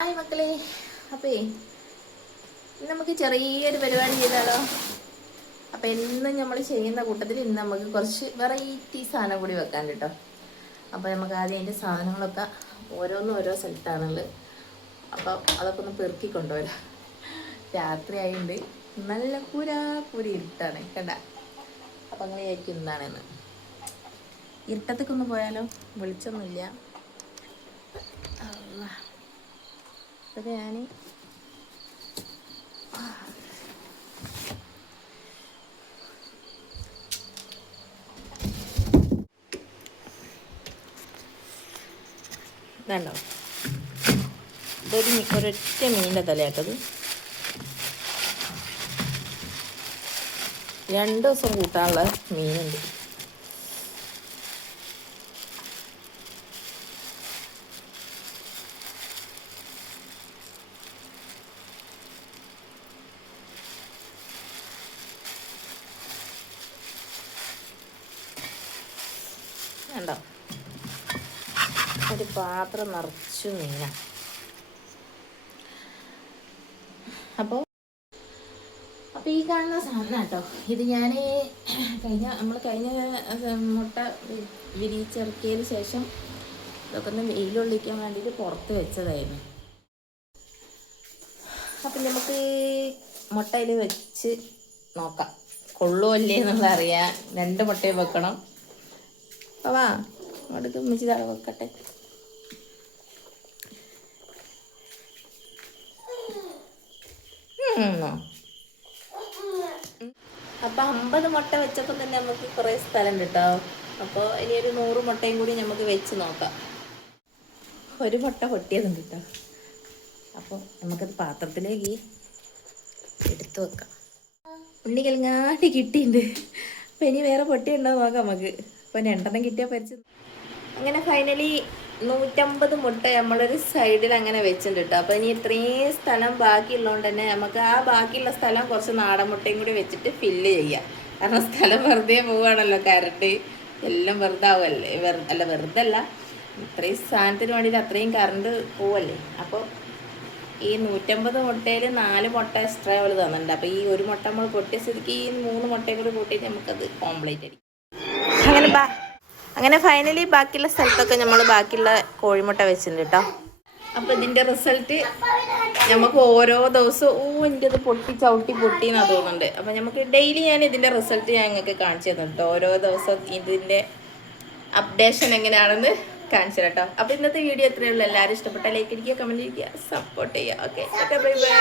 Hi മക്കളെ. അപ്പേ നമുക്ക് ചെറിയൊരു പരിപാടി ചെയ്താലോ? അപ്പം എന്നും നമ്മൾ ചെയ്യുന്ന കൂട്ടത്തിൽ ഇന്ന് നമുക്ക് കുറച്ച് വെറൈറ്റി സാധനം കൂടി വെക്കാൻ കേട്ടോ. അപ്പോൾ നമുക്ക് ആദ്യം അതിന്റെ സാധനങ്ങളൊക്കെ ഓരോന്നും ഓരോ സ്ഥലത്താണുള്ളത്. അപ്പം അതൊക്കെ ഒന്ന് പെറുക്കി കൊണ്ടുവരാം. രാത്രി ആയതുകൊണ്ട് നല്ല കൂരാ കൂരി ഇരുട്ടാണ് കണ്ട? അപ്പം അങ്ങനെ ആയിരിക്കും ഇന്നാണെന്ന് ഇരുട്ടത്തേക്കൊന്ന് പോയാലോ? വെളിച്ചൊന്നുമില്ല അല്ലാ. അപ്പോൾ ഞാൻ ഇതുണ്ടോ? ഇതൊരു ഒരൊറ്റ മീനിന്റെ തലയാട്ടത് രണ്ട് ദിവസം കൂട്ടാനുള്ള മീനുണ്ട്. കണ്ടോ? ഒരു പാത്രം നിറച്ചു മീന. അപ്പോൾ അപ്പോൾ ഈ കാണുന്ന സാധനം കേട്ടോ. ഇത് ഞാൻ കഴിഞ്ഞ നമ്മൾ കഴിഞ്ഞ മുട്ട വിരിച്ചിറക്കിയതിന് ശേഷം ഇതൊക്കെ ഒന്ന് വെയിലൊള്ളിക്കാൻ വേണ്ടിയിട്ട് പുറത്ത് വെച്ചതായിരുന്നു. അപ്പം നമുക്ക് മുട്ടയിൽ വെച്ച് നോക്കാം. കൊള്ളുമല്ലേ എന്നുള്ള അറിയാൻ രണ്ട് മുട്ടയും വെക്കണം. വാ. അങ്ങോട്ട് ഉമ്മച്ചി താഴെ വെക്കട്ടെ. അപ്പൊ അമ്പത് മുട്ട വെച്ചപ്പോൾ തന്നെ നമുക്ക് കുറേ സ്ഥലം കിട്ടോ അപ്പോൾ ഇനി ഒരു നൂറ് മുട്ടയും കൂടി നമുക്ക് വെച്ച് നോക്കാം. ഒരു മുട്ട പൊട്ടിയതും കിട്ടോ അപ്പോൾ നമുക്കത് പാത്രത്തിലേക്ക് എടുത്തു വെക്കാം. ഉണ്ണി കലങ്ങാട്ടി കിട്ടിയിട്ടുണ്ട്. അപ്പം ഇനി വേറെ പൊട്ടിയുണ്ടോ നോക്കാം നമുക്ക്. അപ്പം രണ്ടെണ്ണം കിട്ടിയാൽ പരിച്ച് അങ്ങനെ ഫൈനലി നൂറ്റമ്പത് മുട്ട നമ്മളൊരു സൈഡിൽ അങ്ങനെ വെച്ചിട്ടുണ്ട് കേട്ടോ അപ്പോൾ ഇനി ഇത്രയും സ്ഥലം ബാക്കിയുള്ളതുകൊണ്ട് തന്നെ നമുക്ക് ആ ബാക്കിയുള്ള സ്ഥലം കുറച്ച് നാടൻ മുട്ടയും കൂടി വെച്ചിട്ട് ഫില്ല് ചെയ്യാം. കാരണം സ്ഥലം വെറുതെ പോവുകയാണല്ലോ കരട്ട് എല്ലാം വെറുതെ ആവുമല്ലേ വെറു അല്ല വെറുതെ അല്ല ഇത്രയും സാധനത്തിന് വേണ്ടിയിട്ട് അത്രയും കറണ്ട് പോവല്ലേ? അപ്പോൾ ഈ നൂറ്റമ്പത് മുട്ടയിൽ നാല് മുട്ട എക്സ്ട്രാ അവൾ തന്നിട്ടുണ്ട്. അപ്പോൾ ഈ ഒരു മുട്ട നമ്മൾ പൊട്ടിയ സ്ഥിതിക്ക് ഈ മൂന്ന് മുട്ടയും കൂടി കൂട്ടിയിട്ട് നമുക്കത് കോംപ്ലീറ്റ് അടിക്കും അങ്ങനെ ബാ അങ്ങനെ ഫൈനലി ബാക്കിയുള്ള സ്ഥലത്തൊക്കെ നമ്മൾ ബാക്കിയുള്ള കോഴിമുട്ട വെച്ചിട്ടുണ്ട് കേട്ടോ അപ്പോൾ ഇതിന്റെ റിസൾട്ട് നമുക്ക് ഓരോ ദിവസവും ഓ എന്റെ പൊട്ടി ചവിട്ടി പൊട്ടി എന്നാ തോന്നുന്നുണ്ട്. അപ്പോൾ നമുക്ക് ഡെയിലി ഞാൻ ഇതിന്റെ റിസൾട്ട് ഞാൻ നിങ്ങൾക്ക് കാണിച്ചു തന്നിട്ടോ ഓരോ ദിവസം ഇതിന്റെ അപ്ഡേഷൻ എങ്ങനെയാണെന്ന് കാണിച്ചു കേട്ടോ അപ്പോൾ ഇന്നത്തെ വീഡിയോ എത്രയുള്ളൂ എല്ലാവരും ഇഷ്ടപ്പെട്ട ലൈക്ക് ഇരിക്കുക കമന്റ് ഇരിക്കുക സപ്പോർട്ട് ചെയ്യുക. Okay bye bye